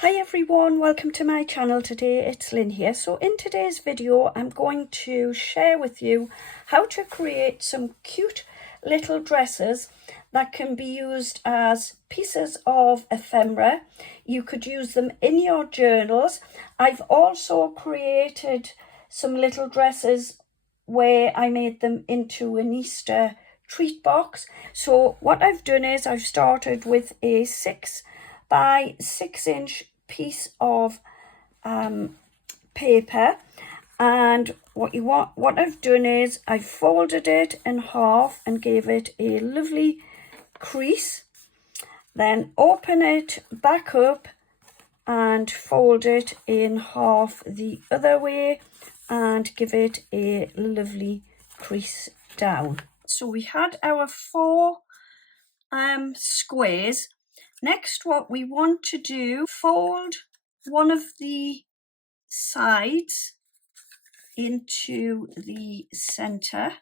Hi everyone, welcome to my channel today. It's Lynn here. So in today's video I'm going to share with you how to create some cute little dresses that can be used as pieces of ephemera. You could use them in your journals. I've also created some little dresses where I made them into an Easter treat box. So what I've done is I've started with a 6 by 6 inch piece of paper, and what I've done is I've folded it in half and gave it a lovely crease, then open it back up and fold it in half the other way and give it a lovely crease down. So we had our 4 squares. Next, what we want to do, fold one of the sides into the center,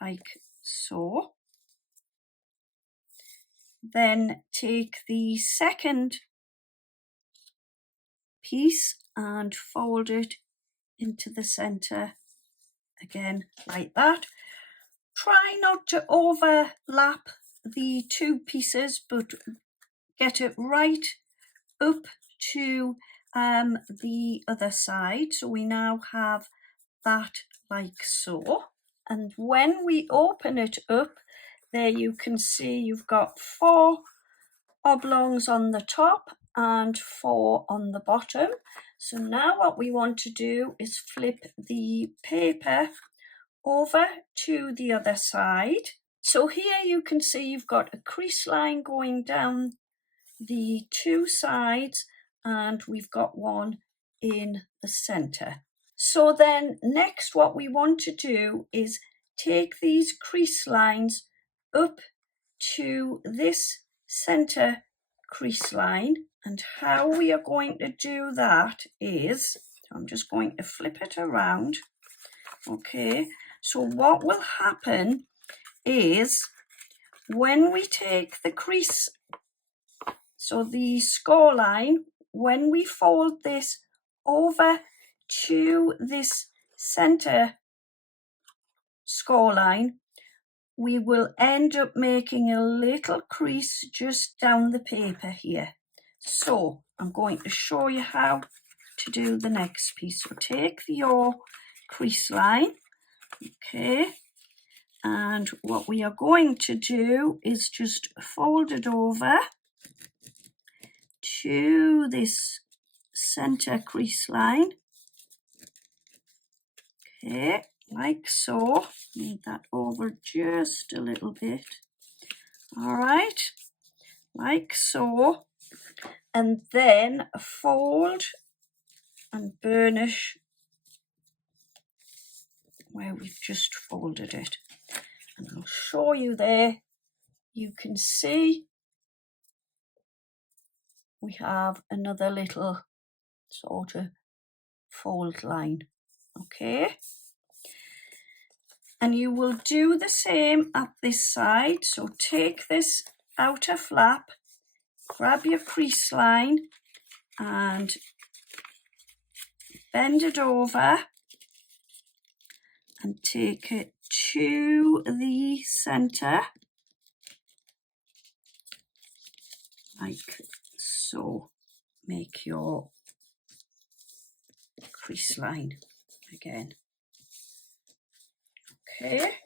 like so. Then take the second piece and fold it into the center again, like that. Try not to overlap the 2 pieces, but get it right up to the other side. So we now have that like so. And when we open it up, there you can see you've got 4 oblongs on the top and 4 on the bottom. So now what we want to do is flip the paper over to the other side. So here you can see you've got a crease line going down the 2 sides, and we've got one in the center. So then next what we want to do is take these crease lines up to this center crease line, and how we are going to do that is, I'm just going to flip it around. Okay, so what will happen is when we take the crease, so the score line, when we fold this over to this center score line, we will end up making a little crease just down the paper here. So I'm going to show you how to do the next piece. So take your crease line, okay, and what we are going to do is just fold it over to this center crease line, okay, like so. Move that over just a little bit. All right, like so. And then fold and burnish where we've just folded it. And I'll show you there. You can see we have another little sort of fold line, okay? And you will do the same at this side. So take this outer flap, grab your crease line and bend it over and take it to the center, like so. Make your crease line again. Okay,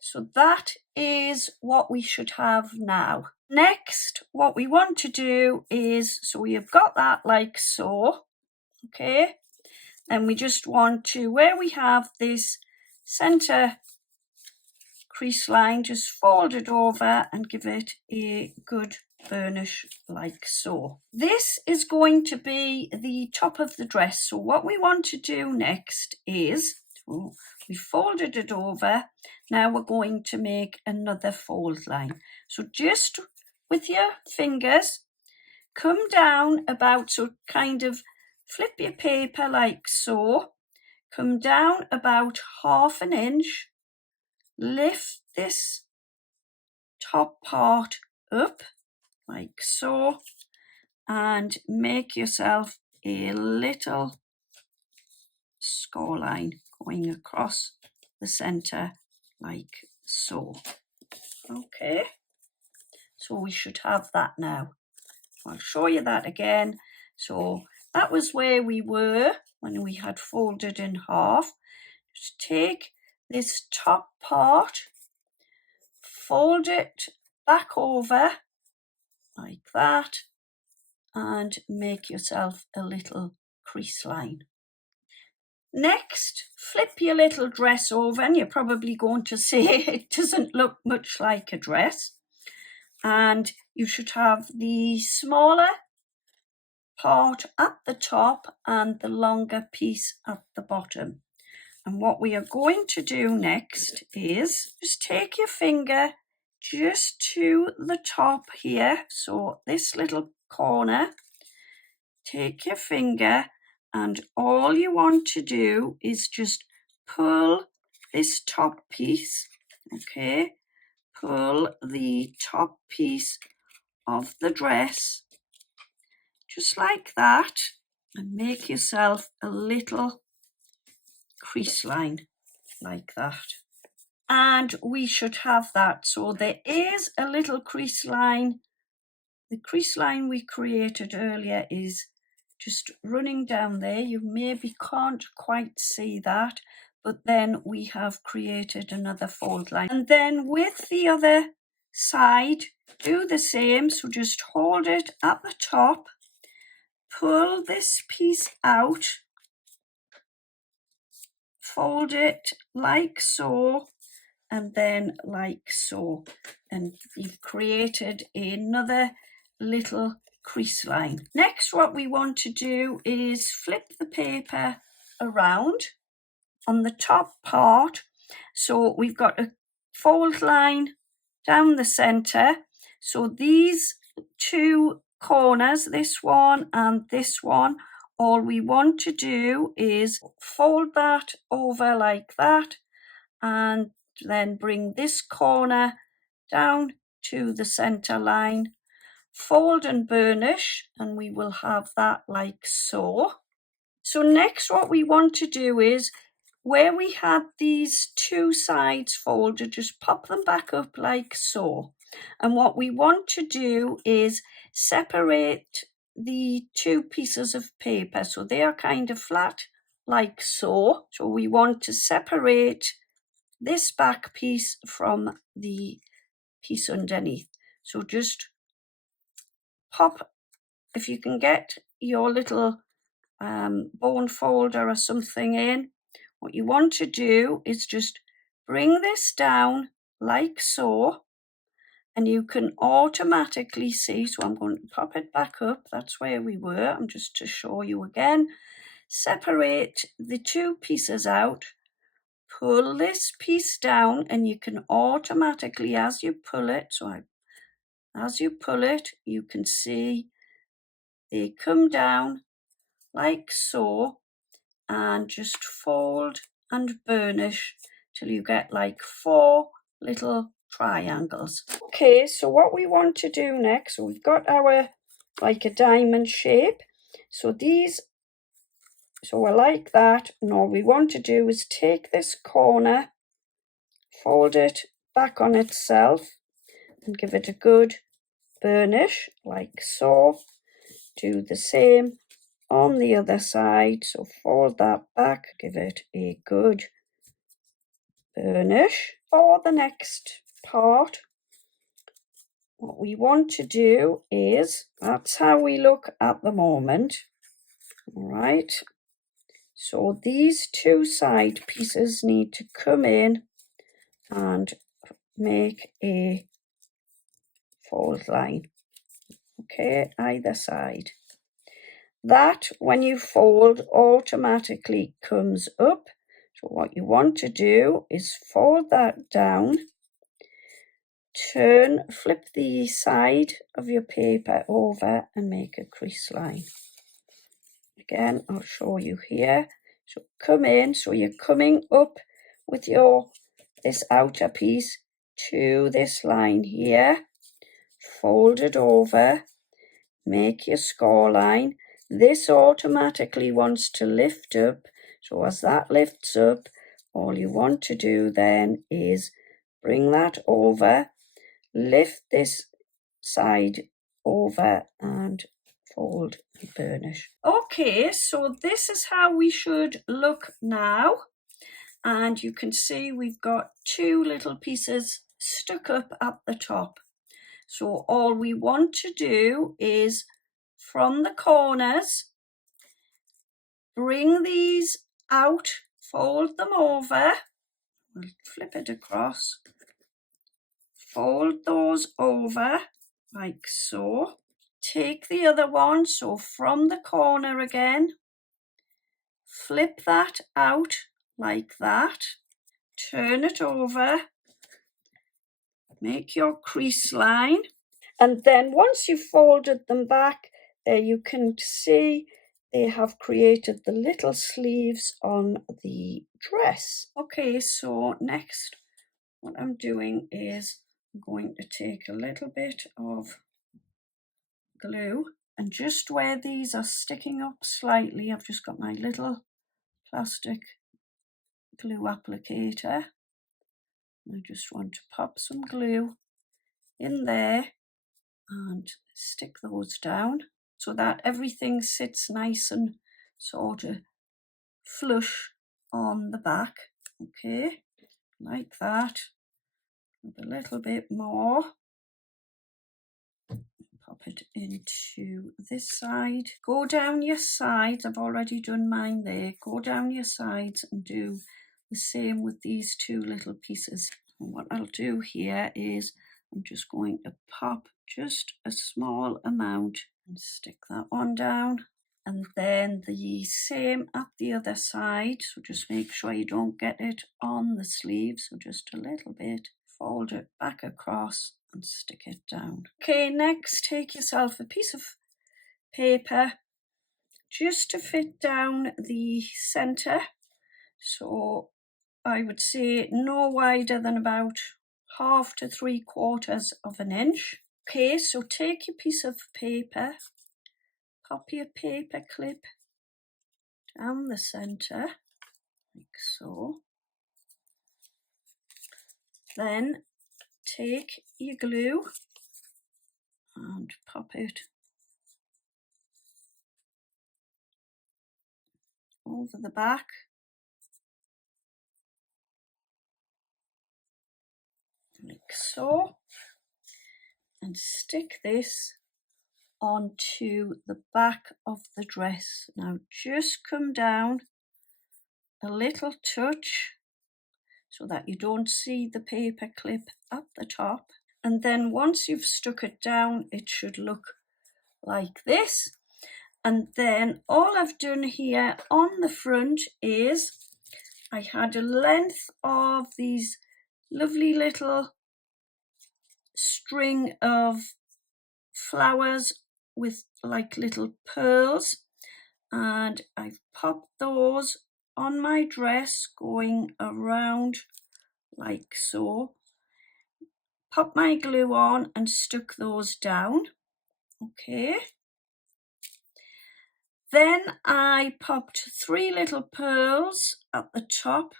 so that is what we should have now. Next, what we want to do is, so we have got that like so, okay, and we just want to, where we have this center crease line, just fold it over and give it a good burnish like so. This is going to be the top of the dress. So what we want to do next is, we folded it over, now we're going to make another fold line. So just with your fingers, come down about, so kind of flip your paper like so, come down about 1/2 inch, lift this top part up like so, and make yourself a little score line going across the center like so. Okay, so we should have that now. I'll show you that again. So that was where we were when we had folded in half. Just take this top part, fold it back over like that, and make yourself a little crease line. Next, flip your little dress over, and you're probably going to say it doesn't look much like a dress. And you should have the smaller part at the top and the longer piece at the bottom. And what we are going to do next is just take your finger just to the top here. So this little corner, take your finger, and all you want to do is just pull this top piece, okay? Pull the top piece of the dress just like that, and make yourself a little crease line like that. And we should have that. So there is a little crease line. The crease line we created earlier is just running down there. You maybe can't quite see that, but then we have created another fold line. And then with the other side, do the same. So just hold it at the top, pull this piece out, fold it like so, and then like so. And you've created another little crease line. Next, what we want to do is flip the paper around on the top part. So we've got a fold line down the center. So these two corners, this one and this one, all we want to do is fold that over like that, and then bring this corner down to the center line, fold and burnish, and we will have that like so. So next, what we want to do is, where we had these two sides folded, just pop them back up like so. And what we want to do is separate the two pieces of paper. So they are kind of flat like so. So we want to separate this back piece from the piece underneath. So just pop, if you can get your little bone folder or something in, what you want to do is just bring this down like so, and you can automatically see, so I'm going to pop it back up, that's where we were, I'm just to show you again, separate the two pieces out, pull this piece down, and you can automatically, as you pull it, as you pull it, you can see they come down like so, and just fold and burnish till you get like 4 little triangles. Okay, so what we want to do next, so we've got our like a diamond shape. So these, so we're like that, and all we want to do is take this corner, fold it back on itself, and give it a good burnish like so. Do the same on the other side, so fold that back, give it a good burnish. For the next part, what we want to do is, that's how we look at the moment, all right? So these two side pieces need to come in and make a fold line, okay, either side. That, when you fold, automatically comes up. So what you want to do is fold that down, turn, flip the side of your paper over and make a crease line. Again, I'll show you here. So come in, so you're coming up with this outer piece to this line here, fold it over, make your score line. This automatically wants to lift up, so as that lifts up, all you want to do then is bring that over, lift this side over and fold the burnish. Okay, so this is how we should look now, and you can see we've got two little pieces stuck up at the top. So all we want to do is from the corners, bring these out, fold them over, we'll flip it across, fold those over like so. Take the other one, so from the corner again, flip that out like that, turn it over, make your crease line, and then once you've folded them back, there you can see they have created the little sleeves on the dress. Okay, so next what I'm doing is I'm going to take a little bit of glue, and just where these are sticking up slightly, I've just got my little plastic glue applicator. I just want to pop some glue in there and stick those down so that everything sits nice and sort of flush on the back. Okay, like that. With a little bit more. Pop it into this side. Go down your sides. I've already done mine there. Go down your sides and do the same with these two little pieces. And what I'll do here is I'm just going to pop just a small amount and stick that one down. And then the same at the other side. So just make sure you don't get it on the sleeve. So just a little bit. Fold it back across and stick it down. Okay, next take yourself a piece of paper just to fit down the center. So I would say no wider than about 1/2 to 3/4 of an inch. Okay, so take your piece of paper, pop your paper clip down the center, like so. Then take your glue and pop it over the back. Like so. And stick this onto the back of the dress. Now just come down a little touch so that you don't see the paper clip at the top. And then once you've stuck it down, it should look like this. And then all I've done here on the front is I had a length of these lovely little string of flowers with like little pearls, and I've popped those on my dress going around like so. Pop my glue on and stuck those down. Okay. Then I popped 3 little pearls at the top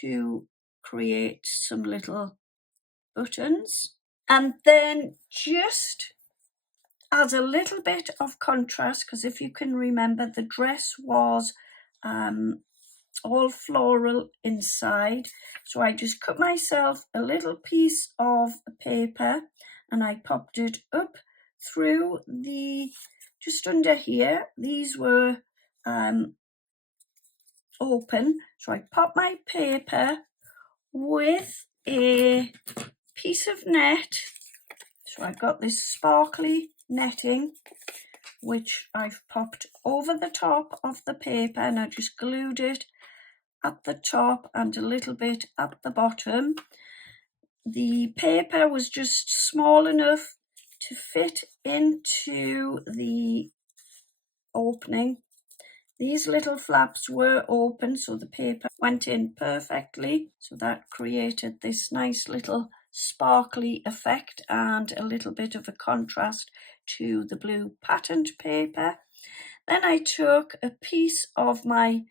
to create some little buttons. And then just as a little bit of contrast, because if you can remember, the dress was all floral inside. So I just cut myself a little piece of paper and I popped it up through the, just under here. These were open. So I popped my paper with a piece of net. So I've got this sparkly netting which I've popped over the top of the paper, and I just glued it at the top and a little bit at the bottom. The paper was just small enough to fit into the opening. These little flaps were open, so the paper went in perfectly. So that created this nice little sparkly effect and a little bit of a contrast to the blue patterned paper. Then I took a piece of my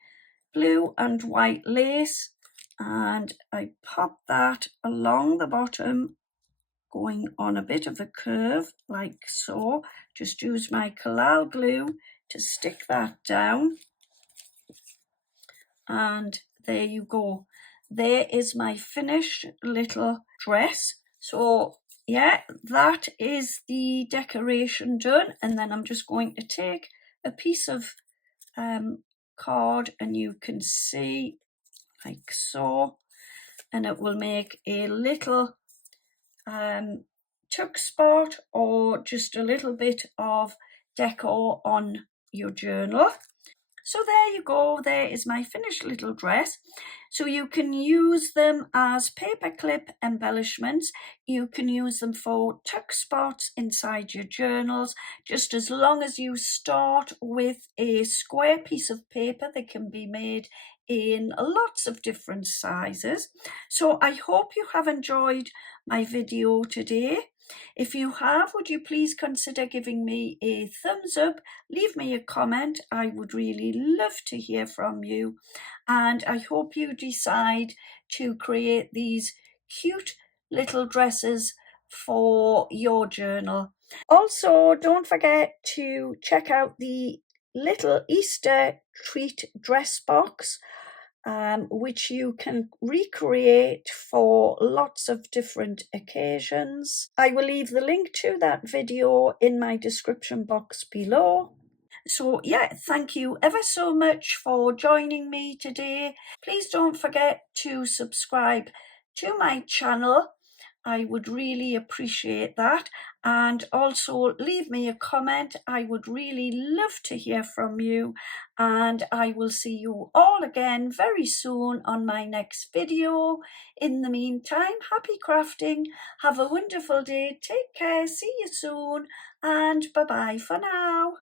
blue and white lace and I popped that along the bottom, going on a bit of a curve like so. Just use my collal glue to stick that down. And there you go. There is my finished little dress. So yeah, that is the decoration done. And then I'm just going to take a piece of card and you can see like so, and it will make a little tuck spot or just a little bit of decor on your journal. So there you go, there is my finished little dress. So you can use them as paperclip embellishments. You can use them for tuck spots inside your journals, just as long as you start with a square piece of paper. They can be made in lots of different sizes. So I hope you have enjoyed my video today. If you have, would you please consider giving me a thumbs up, leave me a comment. I would really love to hear from you. And I hope you decide to create these cute little dresses for your journal. Also, don't forget to check out the little Easter treat dress box, which you can recreate for lots of different occasions. I will leave the link to that video in my description box below. So yeah, thank you ever so much for joining me today. Please don't forget to subscribe to my channel. I would really appreciate that. And also leave me a comment. I would really love to hear from you. And I will see you all again very soon on my next video. In the meantime, happy crafting. Have a wonderful day. Take care. See you soon. And bye-bye for now.